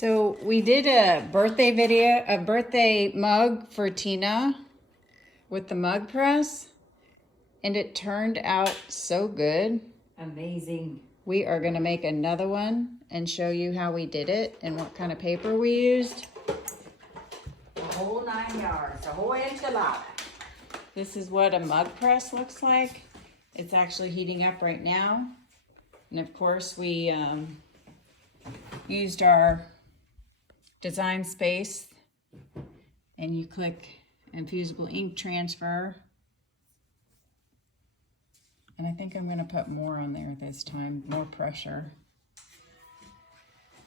So we did a birthday video, a birthday mug for Tina with the mug press, and it turned out so good. Amazing. We are gonna make another one and show you how we did it and what kind of paper we used. The whole 9 yards, the whole enchilada. This is what a mug press looks like. It's actually heating up right now. And of course we used our design space, and you click infusible ink transfer. And I think I'm gonna put more on there this time, more pressure.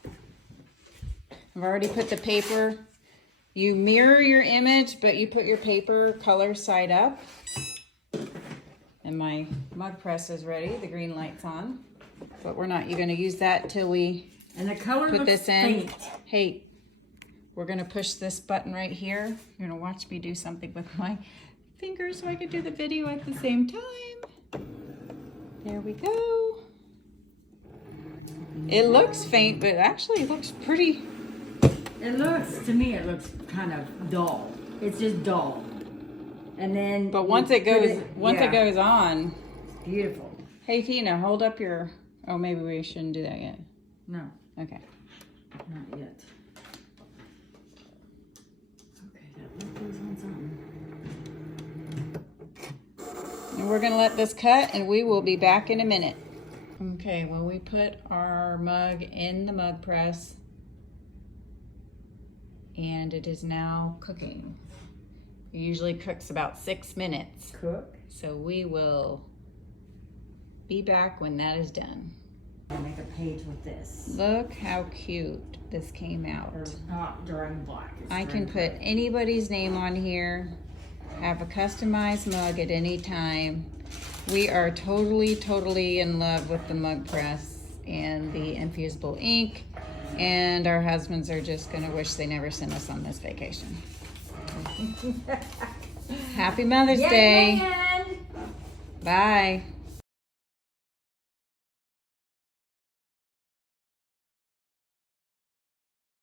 I've already put the paper. You mirror your image, but you put your paper color side up. And my mug press is ready, the green light's on. But we're not gonna use that till we And the color put looks this in. faint. Hey, we're gonna push this button right here. You're gonna watch me do something with my fingers so I can do the video at the same time. There we go. It looks faint, but actually it looks pretty. It looks, to me, it looks kind of dull. It's just dull. And then. But once you it put goes, once yeah, it goes on. Beautiful. Hey Tina, hold up your. Oh, maybe we shouldn't do that yet. No, Okay. not yet. Okay, that goes on something. And we're gonna let this cut, and we will be back in a minute. Okay, well, we put our mug in the mug press, and it is now cooking. It usually cooks about 6 minutes. Cook. So we will be back when that is done. I'll make a page with this. Look how cute this came out. Or not during black. It's I can during put anybody's name on here, have a customized mug at any time. We are totally in love with the mug press and the infusible ink, and our husbands are just gonna wish they never sent us on this vacation. Happy Mother's Day. Yeah, Bye.